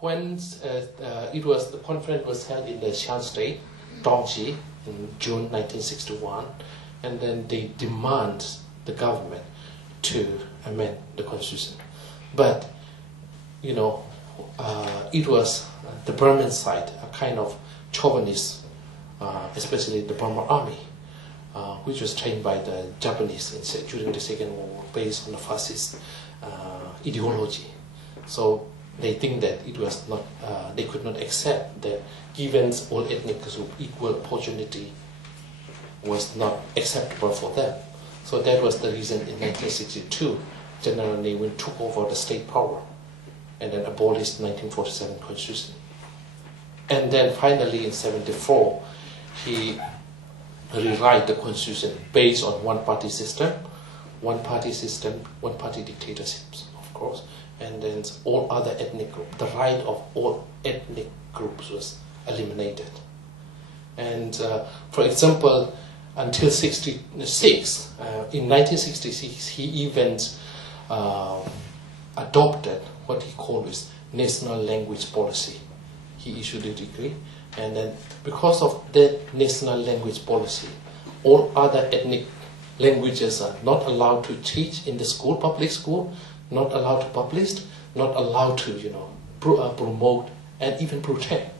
when the conference was held in the Shan State, Dongji, in June 1961, and then they demand the government to amend the constitution. But, you know, it was the Burman side, a kind of chauvinist, especially the Burma army, which was trained by the Japanese during the Second World War, based on the fascist ideology. So they think that it was not, they could not accept that given all ethnic groups equal opportunity was not acceptable for them. So that was the reason in 1962, General Ne Win took over the state power and then abolished the 1947 constitution. And then finally in 1974, he rewrite the constitution based on one-party system, one-party dictatorships, of course, and then all other ethnic groups. The right of all ethnic groups was eliminated. And for example, until 1966, in 1966, he even adopted what he called his national language policy. He issued a decree, and then because of that national language policy, all other ethnic languages are not allowed to teach in the school, public school, not allowed to publish, not allowed to, you know, promote and even protect.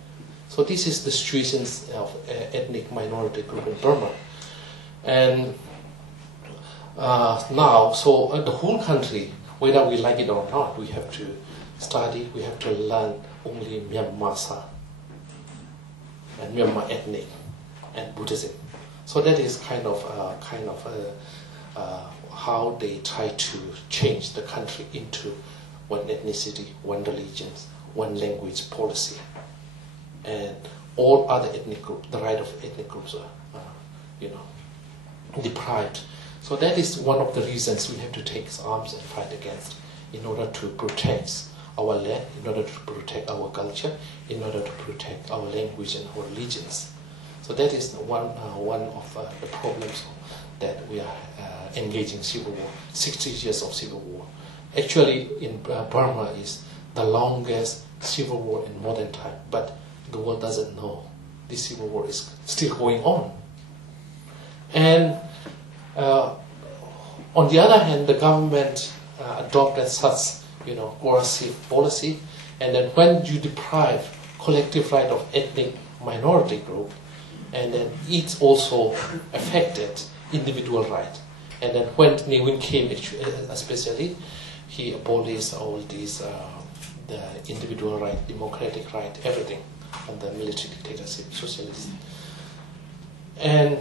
So this is the situation of ethnic minority group in Burma. And now, so the whole country, whether we like it or not, we have to study, we have to learn only Myanmar and Myanmar ethnic and Buddhism. So that is kind of how they try to change the country into one ethnicity, one religion, one language policy, and all other ethnic groups, the right of ethnic groups are, you know, deprived. So that is one of the reasons we have to take arms and fight against, in order to protect our land, in order to protect our culture, in order to protect our language and our religions. So that is one of the problems that we are engaging civil war, 60 years of civil war. Actually, in Burma is the longest civil war in modern time, but the world doesn't know this civil war is still going on. And on the other hand, the government adopted such, you know, coercive policy, and then when you deprive collective right of ethnic minority group, and then it also affected individual right. And then when Ne Win came, especially, he abolished all these, the individual right, democratic right, everything from the military dictatorship, socialism. And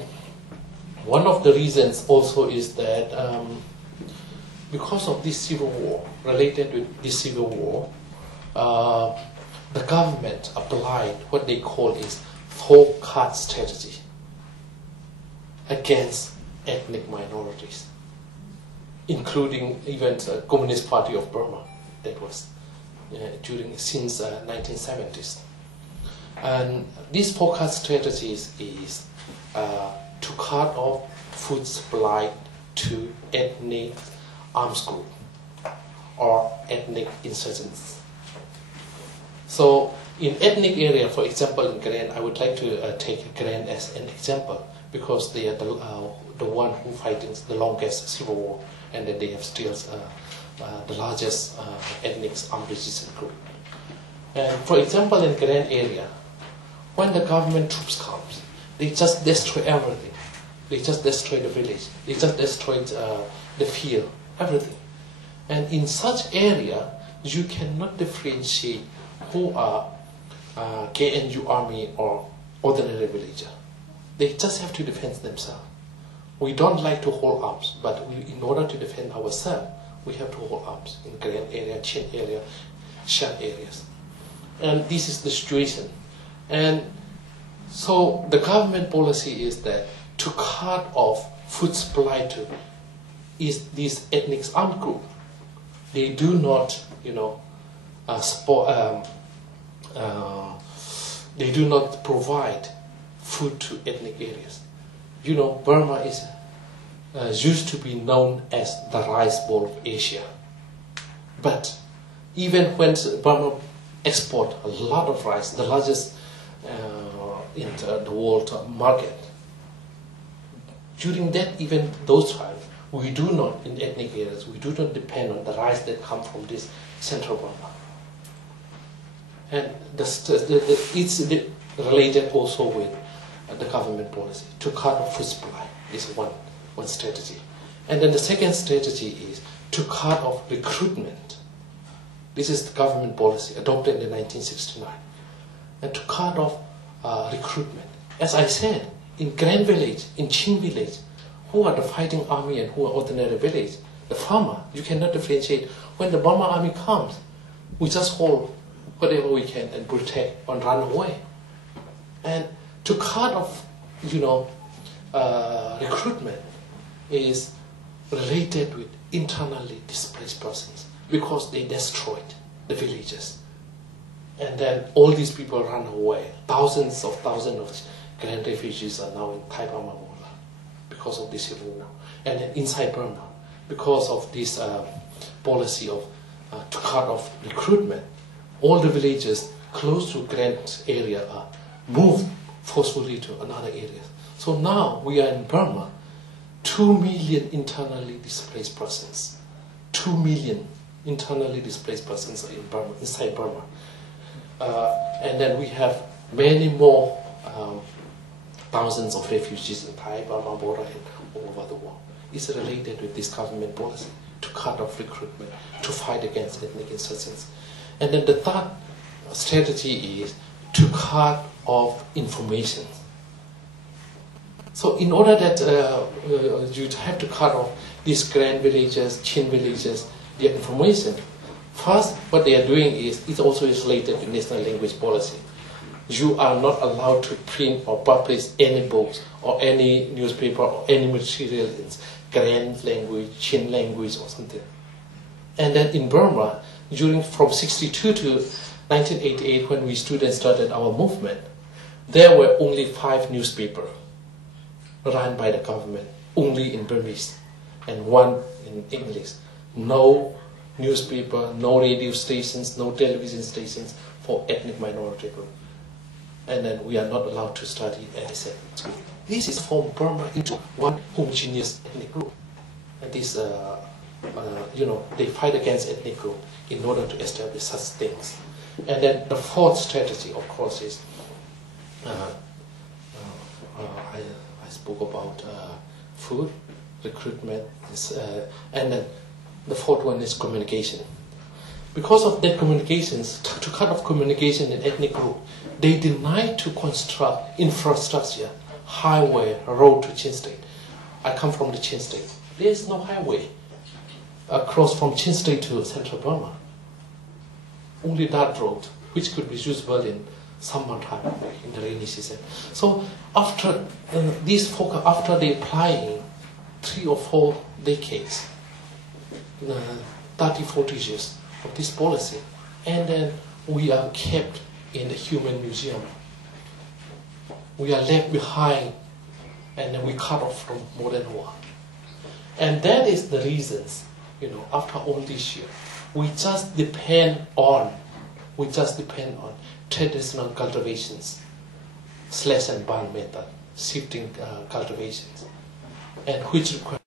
one of the reasons also is that because of this civil war, related with this civil war, the government applied what they call is four-card strategy against ethnic minorities, including even the Communist Party of Burma. That was since 1970s. And this four-card strategy is to cut off food supply to ethnic arms group or ethnic insurgents. So in ethnic area, for example, in Karen, I would like to take Karen as an example, because they are the one who fighting the longest civil war, and then they have still the largest ethnic armed resistance group. And for example, in Karen area, when the government troops comes, they just destroy everything. They just destroy the village. They just destroy the field, everything. And in such area, you cannot differentiate who are KNU army or ordinary villager. They just have to defend themselves. We don't like to hold arms, but in order to defend ourselves, we have to hold arms in Korean area, Chin area, Shan areas. And this is the situation. And so the government policy is that to cut off food supply to these ethnic armed group. They do not, you know, they do not provide food to ethnic areas. You know, Burma is used to be known as the rice bowl of Asia. But even when Burma export a lot of rice, the largest in the world market. During that, even those times, we do not, in ethnic areas, we do not depend on the rice that come from this central Burma. And it's related also with the government policy. To cut off food supply is one strategy. And then the second strategy is to cut off recruitment. This is the government policy adopted in 1969. And to cut off recruitment. As I said, in Grand Village, in Chin Village, who are the fighting army and who are ordinary village? The farmer, you cannot differentiate. When the Burma army comes, we just hold whatever we can and protect and run away. And to cut off, recruitment is related with internally displaced persons because they destroyed the villages. And then all these people run away. Thousands of Grand refugees are now in Thai Burma border because of this civil war. And then inside Burma, because of this policy of to cut off recruitment, all the villages close to Grand area are moved forcefully to another area. So now we are in Burma, 2 million internally displaced persons. 2 million internally displaced persons are in Burma, inside Burma. And then we have many more thousands of refugees in Thai Burma border and all over the world. It's related with this government policy to cut off recruitment, to fight against ethnic insurgents. And then the third strategy is to cut off information. So in order that you have to cut off these Grand villages, Chin villages, their information, first what they are doing is, it also is related to national language policy. You are not allowed to print or publish any books or any newspaper or any material in Grand language, Chin language or something. And then in Burma, from 62 to 1988, when we students started our movement, there were only 5 newspapers run by the government, only in Burmese, and 1 in English. No newspaper, no radio stations, no television stations for ethnic minority group. And then we are not allowed to study at a school. This is formed Burma into one homogeneous ethnic group. And this, they fight against ethnic group in order to establish such things. And then the fourth strategy, of course, is I spoke about food, recruitment, and then the fourth one is communication. Because of that communications, to cut off communication in ethnic group, they deny to construct infrastructure, highway, road to Chin State. I come from the Chin State. There is no highway across from Chin State to central Burma. Only that road, which could be usable in summertime, in the rainy season. So after after they applying 3 or 4 decades, 30, 40 years of this policy, and then we are kept in the human museum. We are left behind, and then we cut off from modern war. And that is the reasons, after all this year, we just depend on traditional cultivations, slash and burn method, shifting cultivations, and which require